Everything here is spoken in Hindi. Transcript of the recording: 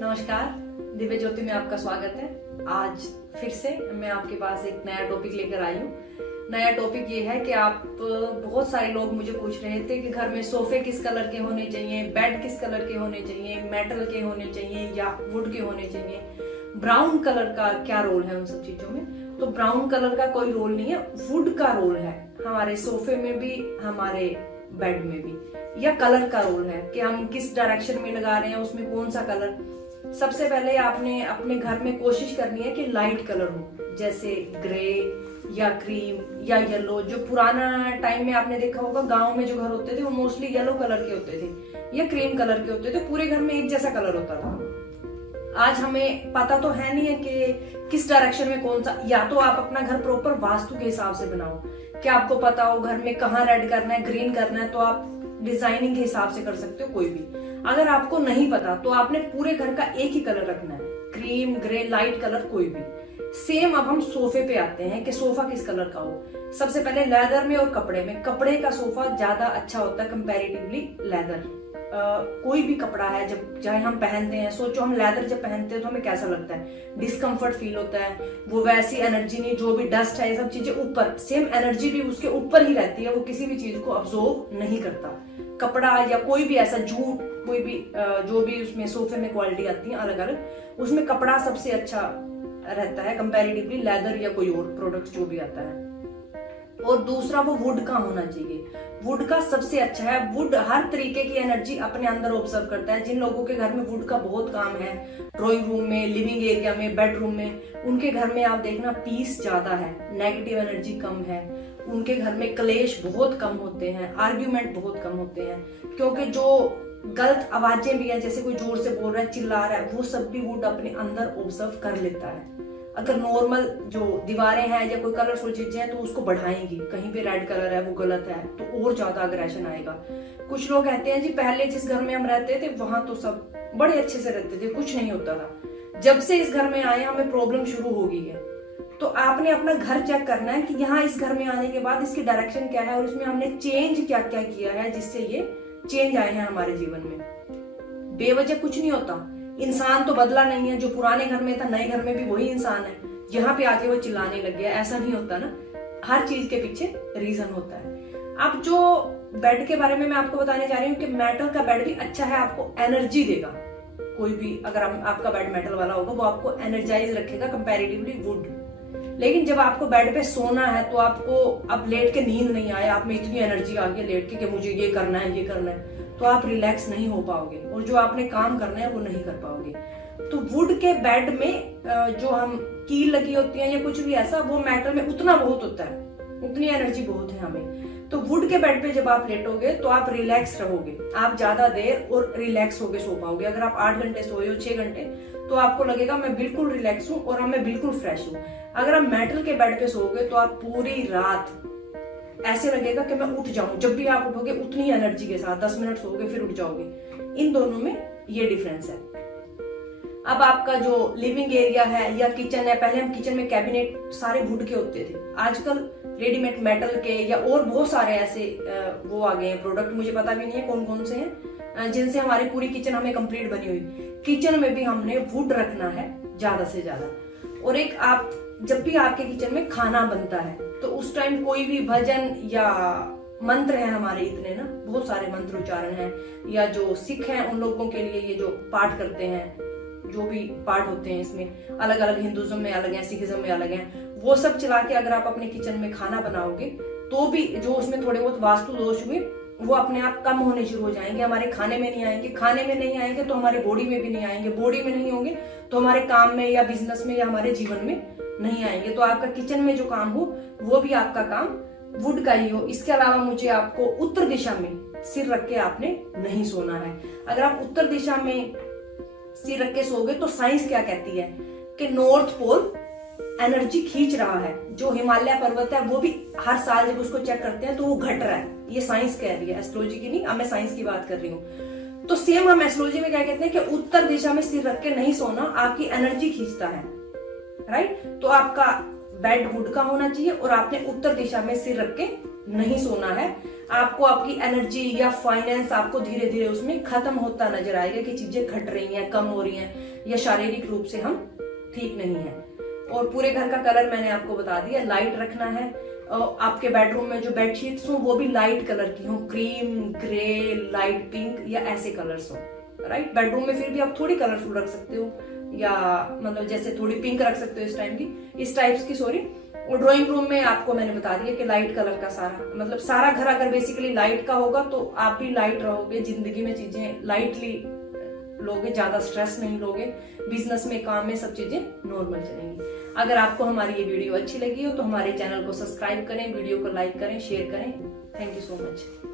नमस्कार, दिव्य ज्योति में आपका स्वागत है। आज फिर से मैं आपके पास एक नया टॉपिक लेकर आई हूँ। नया टॉपिक ये है कि आप बहुत सारे लोग मुझे पूछ रहे थे कि घर में सोफे किस कलर के होने चाहिए, बेड किस कलर के होने चाहिए, मेटल के होने चाहिए या वुड के होने चाहिए, ब्राउन कलर का क्या रोल है उन सब चीजों में। तो ब्राउन कलर का कोई रोल नहीं है, वुड का रोल है हमारे सोफे में भी, हमारे बेड में भी। या कलर का रोल है कि हम किस डायरेक्शन में लगा रहे हैं, उसमें कौन सा कलर। सबसे पहले आपने अपने घर में कोशिश करनी है कि लाइट कलर हो, जैसे ग्रे या क्रीम या येलो। जो पुराना टाइम में आपने देखा होगा, गांव में जो घर होते थे वो मोस्टली येलो कलर के होते थे या क्रीम कलर के होते थे, पूरे घर में एक जैसा कलर होता था। आज हमें पता तो है नहीं है कि किस डायरेक्शन में कौन सा। या तो आप अपना घर प्रॉपर वास्तु के हिसाब से बनाओ कि आपको पता हो घर में कहाँ रेड करना है, ग्रीन करना है, तो आप डिजाइनिंग के हिसाब से कर सकते हो कोई भी। अगर आपको नहीं पता तो आपने पूरे घर का एक ही कलर रखना है, क्रीम, ग्रे, लाइट कलर कोई भी। सेम अब हम सोफे पे आते हैं कि सोफा किस कलर का हो। सबसे पहले लेदर में और कपड़े में, कपड़े का सोफा ज्यादा अच्छा होता है कंपैरेटिवली लेदर। कोई भी कपड़ा है जब चाहे हम पहनते हैं, सोचो हम लेदर जब पहनते हैं तो हमें कैसा लगता है, डिस्कम्फर्ट फील होता है। वो वैसी एनर्जी नहीं, जो भी डस्ट है ये सब चीजें ऊपर, सेम एनर्जी भी उसके ऊपर ही रहती है, वो किसी भी चीज को अब्सॉर्ब नहीं करता। कपड़ा या कोई भी ऐसा जूट, कोई भी जो भी उसमें सोफे में क्वालिटी आती है अलग अलग, उसमें कपड़ा सबसे अच्छा रहता है कंपैरेटिवली लेदर या कोई और प्रोडक्ट जो भी आता है। और दूसरा वो वुड का होना चाहिए। वुड का सबसे अच्छा है, वुड हर तरीके की एनर्जी अपने अंदर ऑब्जर्व करता है। जिन लोगों के घर में वुड का बहुत काम है, ड्राइंग रूम में, लिविंग एरिया में, बेडरूम में, उनके घर में आप देखना पीस ज्यादा है, नेगेटिव एनर्जी कम है, उनके घर में क्लेश बहुत कम होते हैं, आर्ग्यूमेंट बहुत कम होते हैं। क्योंकि जो गलत आवाजें भी हैं, जैसे कोई जोर से बोल रहा है, चिल्ला रहा है, वो सब भी वुड अपने अंदर ऑब्जर्व कर लेता है। अगर नॉर्मल जो दीवारें हैं या कोई कलरफुल चीजें हैं तो उसको बढ़ाएंगी। कहीं पे रेड कलर है वो गलत है तो और ज्यादा अग्रेशन आएगा। कुछ लोग कहते हैं जी पहले जिस घर में हम रहते थे वहां तो सब बड़े अच्छे से रहते थे, कुछ नहीं होता था, जब से इस घर में आए हमें प्रॉब्लम शुरू हो गई है। तो आपने अपना घर चेक करना है कि यहाँ इस घर में आने के बाद इसकी डायरेक्शन क्या है और इसमें हमने चेंज क्या क्या किया है जिससे ये चेंज आए हैं हमारे जीवन में। बेवजह कुछ नहीं होता, इंसान तो बदला नहीं है। जो पुराने घर में था नए घर में भी वही इंसान है, यहाँ पे आके वो चिल्लाने लग गया, ऐसा नहीं होता ना। हर चीज के पीछे रीजन होता है। अब जो बेड के बारे में मैं आपको बताने जा रही हूँ कि मेटल का बेड भी अच्छा है, आपको एनर्जी देगा। कोई भी अगर आपका बेड मेटल वाला होगा वो आपको एनर्जाइज रखेगा कंपैरेटिवली वुड। लेकिन जब आपको बेड पे सोना है तो आपको अब लेट के नींद नहीं आए, आप में इतनी एनर्जी आ गई लेट के कि मुझे ये करना है ये करना है, तो आप रिलैक्स नहीं हो पाओगे और जो आपने काम करना है वो नहीं कर पाओगे। तो वुड के बेड में जो हम कील लगी होती है या कुछ भी ऐसा, वो मेटल में उतना बहुत होता है, उतनी एनर्जी बहुत है हमें। तो वुड के बेड पे जब आप लेटोगे तो आप रिलैक्स रहोगे, आप ज्यादा देर और रिलैक्स होके सो पाओगे। अगर आप 8 घंटे सोए हो, 6 घंटे, तो आपको लगेगा मैं बिल्कुल रिलैक्स हूँ और मैं बिल्कुल फ्रेश हूँ। अगर आप मेटल के बेड पे सोओगे तो आप पूरी रात ऐसे लगेगा कि मैं उठ जाऊं, जब भी आप उठोगे उतनी एनर्जी के साथ 10 मिनट सोओगे फिर उठ जाओगे। इन दोनों में ये डिफरेंस है। अब आपका जो लिविंग एरिया है या किचन है, पहले हम किचन में कैबिनेट सारे वुड के होते थे, आजकल रेडीमेड मेटल के या और बहुत सारे ऐसे वो आ गए हैं प्रोडक्ट, मुझे पता भी नहीं है कौन कौन से हैं, जिनसे हमारी पूरी किचन हमें कंप्लीट बनी हुई। किचन में भी हमने वुड रखना है ज्यादा से ज्यादा। और एक आप जब भी आपके किचन में खाना बनता है तो उस टाइम कोई भी भजन या मंत्र है हमारे, इतने ना बहुत सारे मंत्र उच्चारण हैं, या जो सिख हैं उन लोगों के लिए ये जो पाठ करते हैं, जो भी पाठ होते हैं इसमें अलग अलग, हिंदुज्म में अलग है, सिखिज्म में अलग है, वो सब चला के अगर आप अपने किचन में खाना बनाओगे तो भी जो उसमें थोड़े बहुत वास्तु दोष हुए वो अपने आप कम होने शुरू हो जाएंगे। हमारे खाने में नहीं आएंगे, खाने में नहीं आएंगे तो हमारे बॉडी में भी नहीं आएंगे, बॉडी में नहीं होंगे तो हमारे काम में या बिजनेस में या हमारे जीवन में नहीं आएंगे। तो आपका किचन में जो काम हो वो भी आपका काम वुड का ही हो। इसके अलावा मुझे आपको उत्तर दिशा में सिर रख के आपने नहीं सोना है। अगर आप उत्तर दिशा में सिर रख के सोओगे तो साइंस क्या कहती है कि नॉर्थ पोल एनर्जी खींच रहा है। जो हिमालय पर्वत है वो भी हर साल जब उसको चेक करते हैं तो वो घट रहा है, ये साइंस कह रही है, एस्ट्रोलॉजी की नहीं। अब मैं साइंस की बात कर रही हूँ। तो सेम हम एस्ट्रोलॉजी में क्या कहते हैं कि उत्तर दिशा में सिर रख के नहीं सोना आपकी एनर्जी खींचता है, राइट। तो आपका बेड वुड का होना चाहिए और आपने उत्तर दिशा में सिर रख के नहीं सोना है। आपको आपकी एनर्जी या फाइनेंस आपको धीरे धीरे उसमें खत्म होता नजर आएगा कि चीजें घट रही हैं, कम हो रही हैं, या शारीरिक रूप से हम ठीक नहीं है। और पूरे घर का कलर मैंने आपको बता दिया, लाइट रखना है। आपके बेडरूम में जो बेडशीट्स हो वो भी लाइट कलर की हो, क्रीम, ग्रे, लाइट पिंक या ऐसे कलर्स हो, राइट। बेडरूम में फिर भी आप थोड़ी कलरफुल रख सकते हो, या मतलब जैसे थोड़ी पिंक रख सकते हो इस टाइप्स की सॉरी। और ड्राइंग रूम में आपको मैंने बता दिया कि लाइट कलर का सारा, मतलब सारा घर अगर बेसिकली लाइट का होगा तो आप भी लाइट रहोगे, जिंदगी में चीजें लाइटली लोगे, ज्यादा स्ट्रेस नहीं लोगे, बिजनेस में, काम में सब चीजें नॉर्मल चलेंगी। अगर आपको हमारी ये वीडियो अच्छी लगी हो तो हमारे चैनल को सब्सक्राइब करें, वीडियो को लाइक करें, शेयर करें। Thank you so much.